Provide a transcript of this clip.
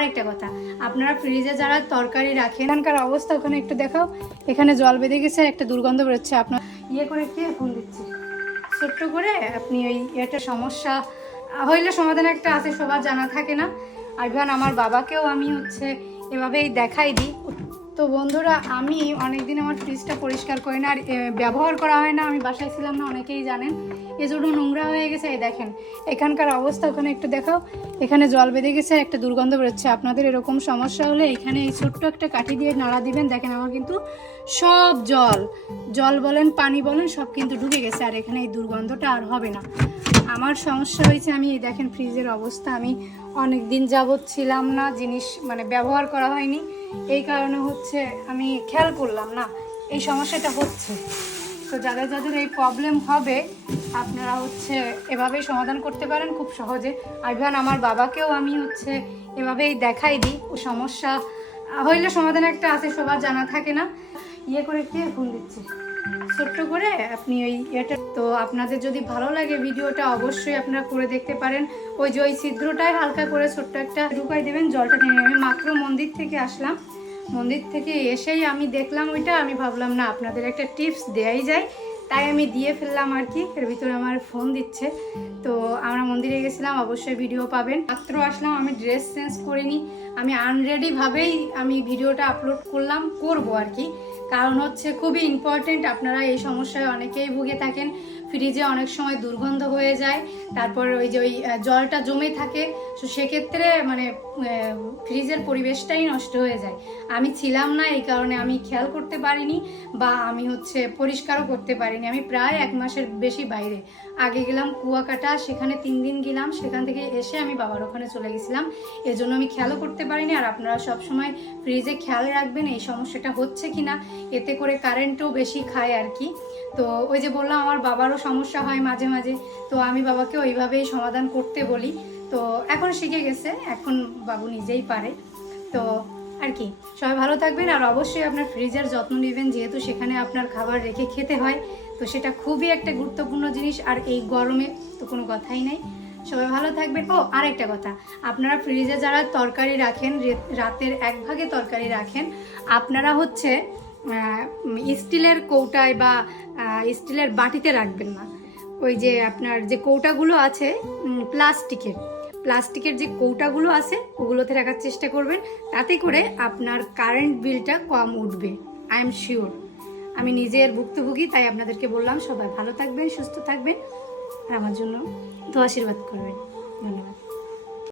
আরেকটা কথা, আপনারা ফ্রিজে যারা তরকারি রাখেন, এখানকার অবস্থা ওখানে একটু দেখাও। এখানে জল বেঁধে গেছে, একটা দুর্গন্ধ বেরোচ্ছে। আপনার করে কে ফোন দিচ্ছে ছোট্ট করে, আপনি ওই একটা সমস্যা হইলে সমাধান একটা আছে, সবার জানা থাকে না। আর আমার বাবাকেও আমি এভাবেই দেখাই দিই। তো বন্ধুরা, আমি অনেকদিন আমার ফ্রিজটা পরিষ্কার করি না, আর ব্যবহার করা হয় না। আমি বাসায় ছিলাম না, অনেকেই জানেন, এজন্য নোংরা হয়ে গেছে। এই দেখেন এখানকার অবস্থা ওখানে একটু দেখাও। এখানে জল বেঁধে গেছে, একটা দুর্গন্ধ বেরোচ্ছে। আপনাদের এরকম সমস্যা হলে এখানে এই ছোট্ট একটা কাঠি দিয়ে নাড়া দিবেন। দেখেন আমার কিন্তু সব জল বলেন পানি বলেন সব কিন্তু ঢুকে গেছে, আর এখানে এই দুর্গন্ধটা আর হবে না। আমার সমস্যা হয়েছে, আমি দেখেন ফ্রিজের অবস্থা, আমি অনেক দিন যাবৎ ছিলাম না, জিনিস ব্যবহার করা হয়নি, এই কারণে আমি খেয়াল করলাম না এই সমস্যাটা হচ্ছে। তো যাদের যাদের এই প্রবলেম হবে, আপনারা এভাবেই সমাধান করতে পারেন খুব সহজে। আর আমার বাবাকেও আমি এভাবেই দেখাই দিই। ও সমস্যা হইলে সমাধান একটা আছে, সবার জানা থাকে না। করে কে ফোন দিচ্ছে ছোট্ট করে, আপনি এটা। তো আপনাদের যদি ভালো লাগে ভিডিওটা, অবশ্যই আপনারা করে দেখতে পারেন। ওই যে ওই ছিদ্রটাই হালকা করে ছোট্ট একটা ঢুকাই দেবেন, জলটা টেনে। আমি মাত্র মন্দির থেকে আসলাম, মন্দির থেকে এসেই আমি দেখলাম ওইটা। আমি ভাবলাম না, আপনাদের একটা টিপস দেয়াই যায়, তাই আমি দিয়ে ফেললাম আর কি। এর ভিতরে আমার ফোন দিচ্ছে। তো আমরা মন্দিরে গেছিলাম, অবশ্যই ভিডিও পাবেন। মাত্র আসলাম, আমি ড্রেস চেঞ্জ করিনি, আমি আনরেডিভাবেই আমি ভিডিওটা আপলোড করবো আর কি। কারণ খুবই ইম্পর্টেন্ট। আপনারা এই সমস্যায় অনেকেই ভুগে থাকেন, ফ্রিজে অনেক সময় দুর্গন্ধ হয়ে যায়, তারপর ওই যে ওই জলটা জমে থাকে। তো সেক্ষেত্রে ফ্রিজের পরিবেশটাই নষ্ট হয়ে যায়। আমি ছিলাম না, এই কারণে আমি খেয়াল করতে পারিনি, বা আমি পরিষ্কারও করতে পারিনি। আমি প্রায় 1 মাসের বেশি বাইরে। আগে গেলাম কুয়াকাটা, সেখানে 3 দিন গেলাম, সেখান থেকে এসে আমি বাবার ওখানে চলে গেছিলাম, এজন্য আমি খেয়ালও করতে পারিনি। আর আপনারা সবসময় ফ্রিজে খেয়াল রাখবেন এই সমস্যাটা হচ্ছে কিনা, এতে করে কারেন্টও বেশি খায় আর কি। তো ওই যে বললাম, আমার বাবারও সমস্যা হয় মাঝে মাঝে, তো আমি বাবাকে ওইভাবেই সমাধান করতে বলি। তো এখন শিখে গেছে, এখন বাবু নিজেই পারে। তো আর কি, সবাই ভালো থাকবেন। আর অবশ্যই আপনার ফ্রিজের যত্ন নেবেন, যেহেতু সেখানে আপনার খাবার রেখে খেতে হয়, তো সেটা খুবই একটা গুরুত্বপূর্ণ জিনিস। আর এই গরমে তো কোনো কথাই নাই। সবাই ভালো থাকবেন। ও আরেকটা কথা, আপনারা ফ্রিজে যারা তরকারি রাখেন, রাতের 1 ভাগে তরকারি রাখেন, আপনারা স্টিলের কৌটায় বা স্টিলের বাটিতে রাখবেন না। ওই যে আপনার যে কৌটাগুলো আছে প্লাস্টিকের যে কৌটাগুলো আছে, ওগুলোতে রাখার চেষ্টা করবেন। তাতে করে আপনার কারেন্ট বিলটা কম উঠবে, আই এম শিওর। আমি নিজের ভুক্তভোগী, তাই আপনাদেরকে বললাম। সবাই ভালো থাকবেন, সুস্থ থাকবেন, আর আমার জন্য তো আশীর্বাদ করবেন। ধন্যবাদ।